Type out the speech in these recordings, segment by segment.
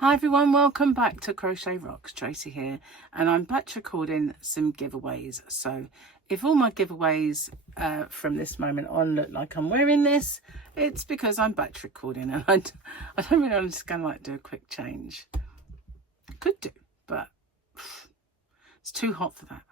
Hi everyone, welcome back to Crochet Rocks. Tracy here, and I'm batch recording some giveaways. So if all my giveaways from this moment on look like I'm wearing this, it's because I'm batch recording, and I don't really, I'm just going to like do a quick change. Could do, but it's too hot for that.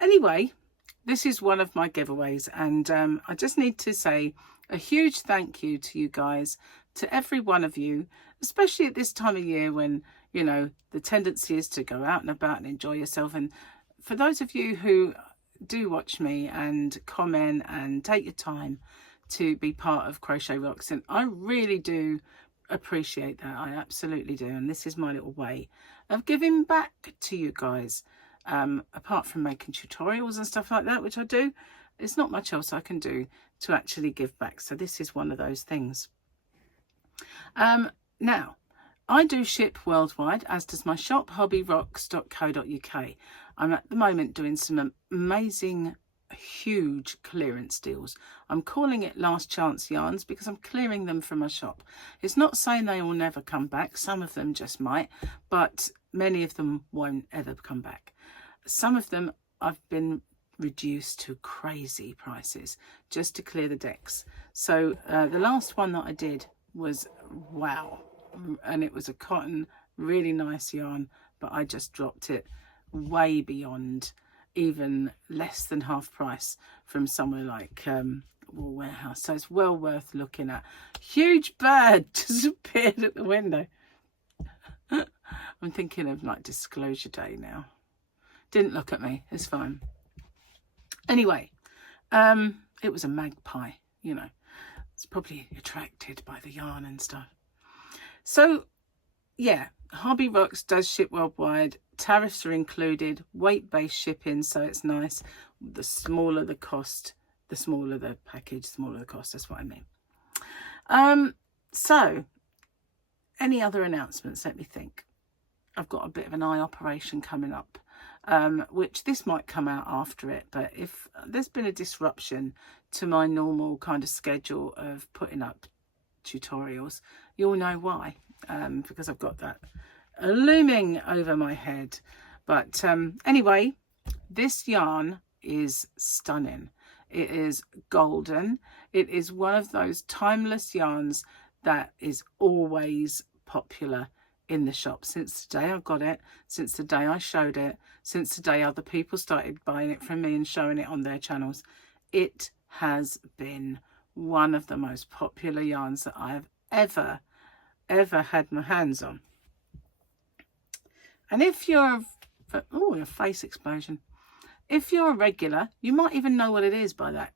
Anyway, this is one of my giveaways, and I just need to say a huge thank you to you guys, to every one of you, especially at this time of year when, you know, the tendency is to go out and about and enjoy yourself. And for those of you who do watch me and comment and take your time to be part of Crochet Rocks, and I really do appreciate that. I absolutely do. And this is my little way of giving back to you guys. Apart from making tutorials and stuff like that, which I do, it's not much else I can do to actually give back. So this is one of those things. Now, I do ship worldwide, as does my shop, hobbyrocks.co.uk. I'm at the moment doing some amazing, huge clearance deals. I'm calling it last chance yarns because I'm clearing them from my shop. It's not saying they will never come back. Some of them just might, but many of them won't ever come back. Some of them I've been reduced to crazy prices just to clear the decks. So the last one that I did was wow, and it was a cotton, really nice yarn, but I just dropped it way beyond even less than half price from somewhere like Wool Warehouse. So it's well worth looking at. Huge bird just appeared at the window. I'm thinking of like Disclosure Day now. Didn't look at me, it's fine. Anyway, it was a magpie, you know. It's probably attracted by the yarn and stuff. So, yeah, Hobby Rocks does ship worldwide. Tariffs are included, weight-based shipping, so it's nice. The smaller the cost, the smaller the package, the smaller the cost. That's what I mean. So, any other announcements? Let me think. I've got a bit of an eye operation coming up, which this might come out after it, but if there's been a disruption to my normal kind of schedule of putting up tutorials, you'll know why, because I've got that looming over my head. But anyway, this yarn is stunning. It is golden. It is one of those timeless yarns that is always popular in the shop. Since the day I got it, since the day I showed it, since the day other people started buying it from me and showing it on their channels, it has been one of the most popular yarns that I have ever had my hands on. And if you're a face explosion, if you're a regular, you might even know what it is by that.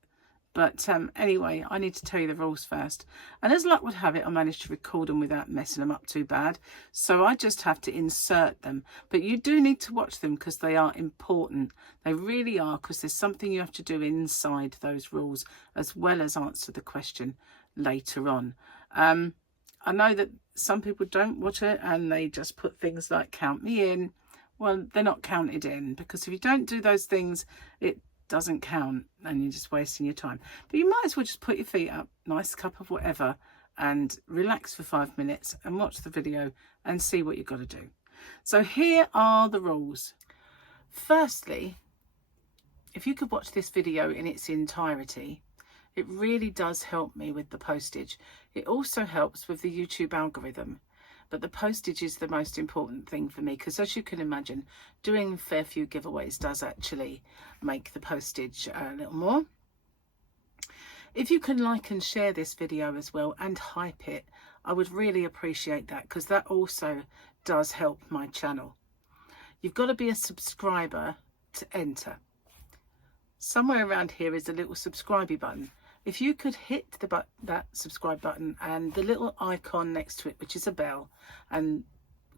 But anyway, I need to tell you the rules first. And as luck would have it, I managed to record them without messing them up too bad. So I just have to insert them. But you do need to watch them because they are important. They really are, because there's something you have to do inside those rules as well as answer the question later on. I know that some people don't watch it and they just put things like count me in. Well, they're not counted in, because if you don't do those things, it doesn't count and you're just wasting your time. But you might as well just put your feet up, nice cup of whatever, and relax for 5 minutes and watch the video and see what you've got to do. So here are the rules. Firstly, if you could watch this video in its entirety, it really does help me with the postage. It also helps with the YouTube algorithm. But the postage is the most important thing for me, because as you can imagine, doing a fair few giveaways does actually make the postage a little more. If you can like and share this video as well and hype it, I would really appreciate that, because that also does help my channel. You've got to be a subscriber to enter. Somewhere around here is a little subscribe button. If you could hit that subscribe button and the little icon next to it, which is a bell, and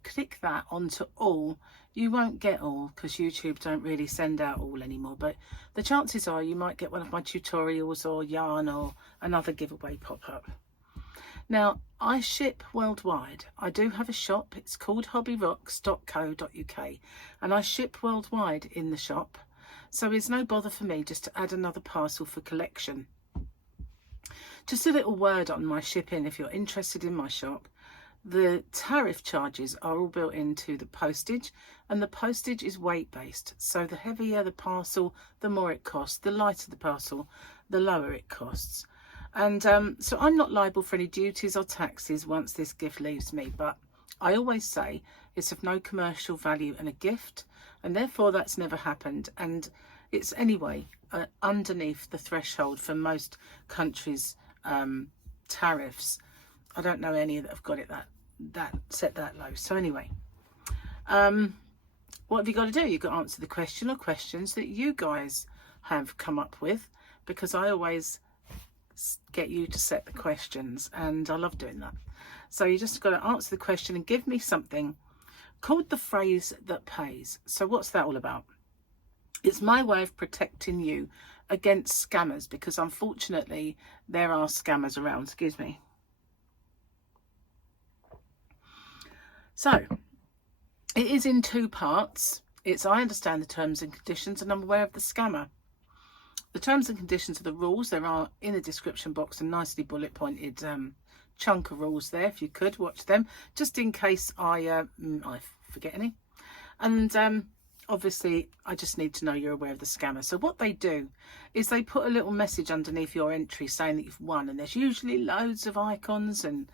click that onto all, you won't get all because YouTube don't really send out all anymore, but the chances are you might get one of my tutorials or yarn or another giveaway pop up. Now, I ship worldwide. I do have a shop. It's called hobbyrocks.co.uk, and I ship worldwide in the shop, so it's no bother for me just to add another parcel for collection. Just a little word on my shipping. If you're interested in my shop, the tariff charges are all built into the postage, and the postage is weight based. So the heavier the parcel, the more it costs. The lighter the parcel, the lower it costs. And so I'm not liable for any duties or taxes once this gift leaves me, but I always say it's of no commercial value and a gift, and therefore that's never happened. And it's anyway underneath the threshold for most countries' tariffs. I don't know any that have got it that set that low. So anyway, what have you got to do? You've got to answer the question or questions that you guys have come up with, because I always get you to set the questions and I love doing that. So you just got to answer the question and give me something called the phrase that pays. So what's that all about? It's my way of protecting you against scammers, because unfortunately there are scammers around. Excuse me. So it is in two parts. It's I understand the terms and conditions and I'm aware of the scammer. The terms and conditions are the rules. There are in the description box a nicely bullet pointed chunk of rules there. If you could watch them, just in case I forget any. And obviously I just need to know you're aware of the scammer. So what they do is they put a little message underneath your entry saying that you've won, and there's usually loads of icons and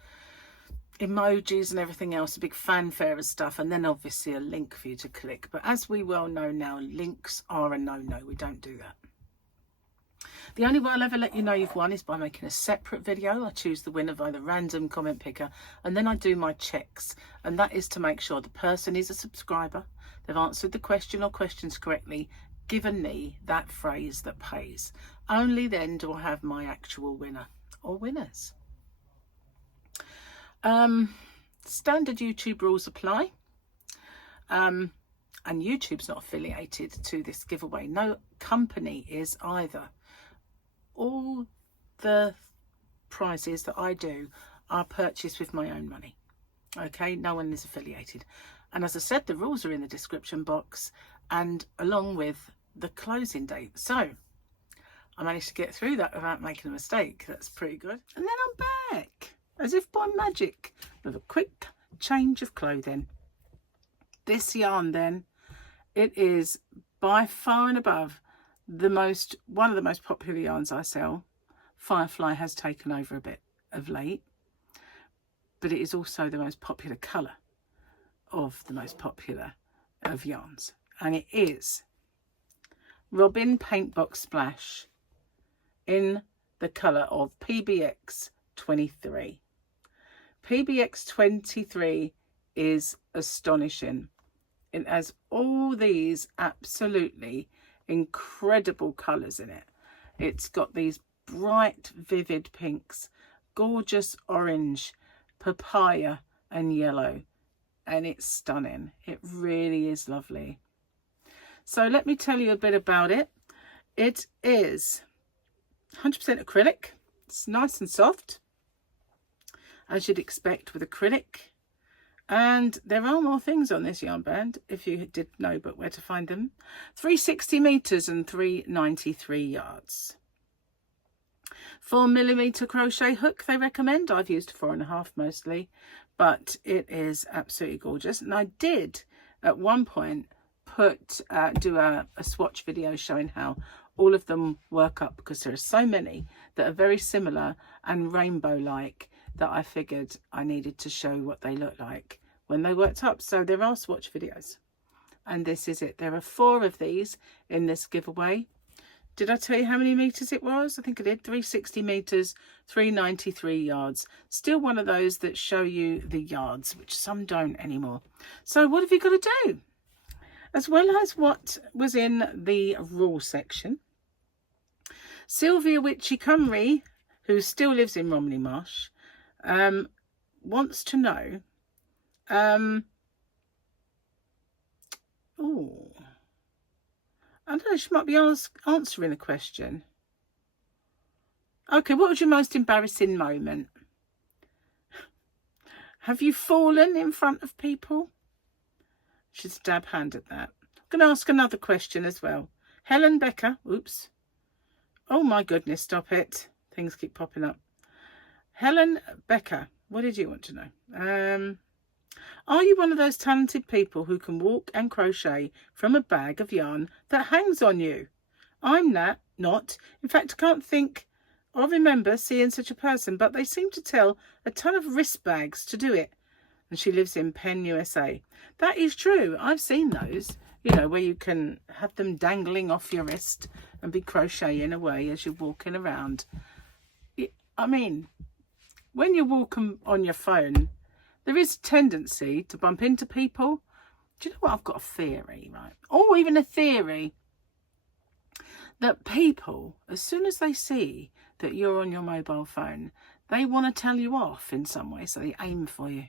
emojis and everything else, a big fanfare of stuff, and then obviously a link for you to click. But as we well know now, links are a no-no. We don't do that. The only way I'll ever let you know you've won is by making a separate video. I choose the winner by the random comment picker, and then I do my checks, and that is to make sure the person is a subscriber, they've answered the question or questions correctly, given me that phrase that pays. Only then do I have my actual winner or winners. Standard YouTube rules apply, and YouTube's not affiliated to this giveaway. No company is either. All the prizes that I do are purchased with my own money. Okay, no one is affiliated. And as I said, the rules are in the description box and along with the closing date. So I managed to get through that without making a mistake. That's pretty good. And then I'm back, as if by magic, with a quick change of clothing. This yarn then, it is by far and above one of the most popular yarns I sell. Firefly has taken over a bit of late, but it is also the most popular colour of the most popular of yarns, and it is Robin Paintbox Splash in the colour of PBX 23. PBX 23 is astonishing. It has all these absolutely incredible colours in it. It's got these bright vivid pinks, gorgeous orange, papaya and yellow, and it's stunning. It really is lovely. So let me tell you a bit about it. It is 100% acrylic. It's nice and soft, as you'd expect with acrylic. And there are more things on this yarn band, if you did know but where to find them. 360 meters and 393 yards. 4mm crochet hook they recommend. I've used 4.5 mostly, but it is absolutely gorgeous. And I did at one point do a swatch video showing how all of them work up, because there are so many that are very similar and rainbow like that I figured I needed to show what they look like when they worked up. So there are swatch videos, and this is it. There are 4 of these in this giveaway. Did I tell you how many meters it was? I think I did. 360 meters, 393 yards. Still one of those that show you the yards, which some don't anymore. So what have you got to do? As well as what was in the rule section, Sylvia Witchy Cymru, who still lives in Romney Marsh, wants to know, I don't know, she might be answering a question. Okay, what was your most embarrassing moment? Have you fallen in front of people? She's a dab hand at that. I'm going to ask another question as well. Helen Becker, oops. Oh my goodness, stop it. Things keep popping up. Helen Becker what did you want to know? Are you one of those talented people who can walk and crochet from a bag of yarn that hangs on you? I'm not. In fact, I can't think or remember seeing such a person, but they seem to tell a ton of wrist bags to do it. And she lives in Penn, USA. That is true. I've seen those, you know, where you can have them dangling off your wrist and be crocheting away as you're walking around. I mean, when you're walking on your phone, there is a tendency to bump into people. Do you know what? I've got a theory, right? Or even a theory that people, as soon as they see that you're on your mobile phone, they want to tell you off in some way, so they aim for you.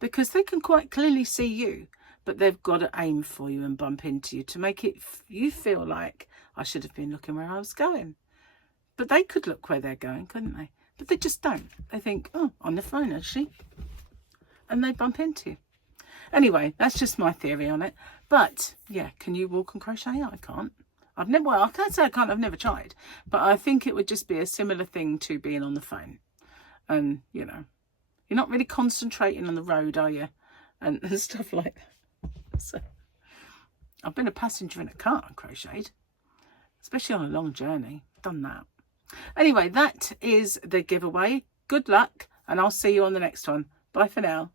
Because they can quite clearly see you, but they've got to aim for you and bump into you to make it you feel like, I should have been looking where I was going. But they could look where they're going, couldn't they? But they just don't. They think, oh, on the phone, is she? And they bump into you. Anyway, that's just my theory on it. But yeah, can you walk and crochet? I can't. Well, I can't say I can't, I've never tried, but I think it would just be a similar thing to being on the phone. And, you know, you're not really concentrating on the road, are you? And stuff like that. So, I've been a passenger in a car and crocheted, especially on a long journey. Done that. Anyway, that is the giveaway. Good luck, and I'll see you on the next one. Bye for now.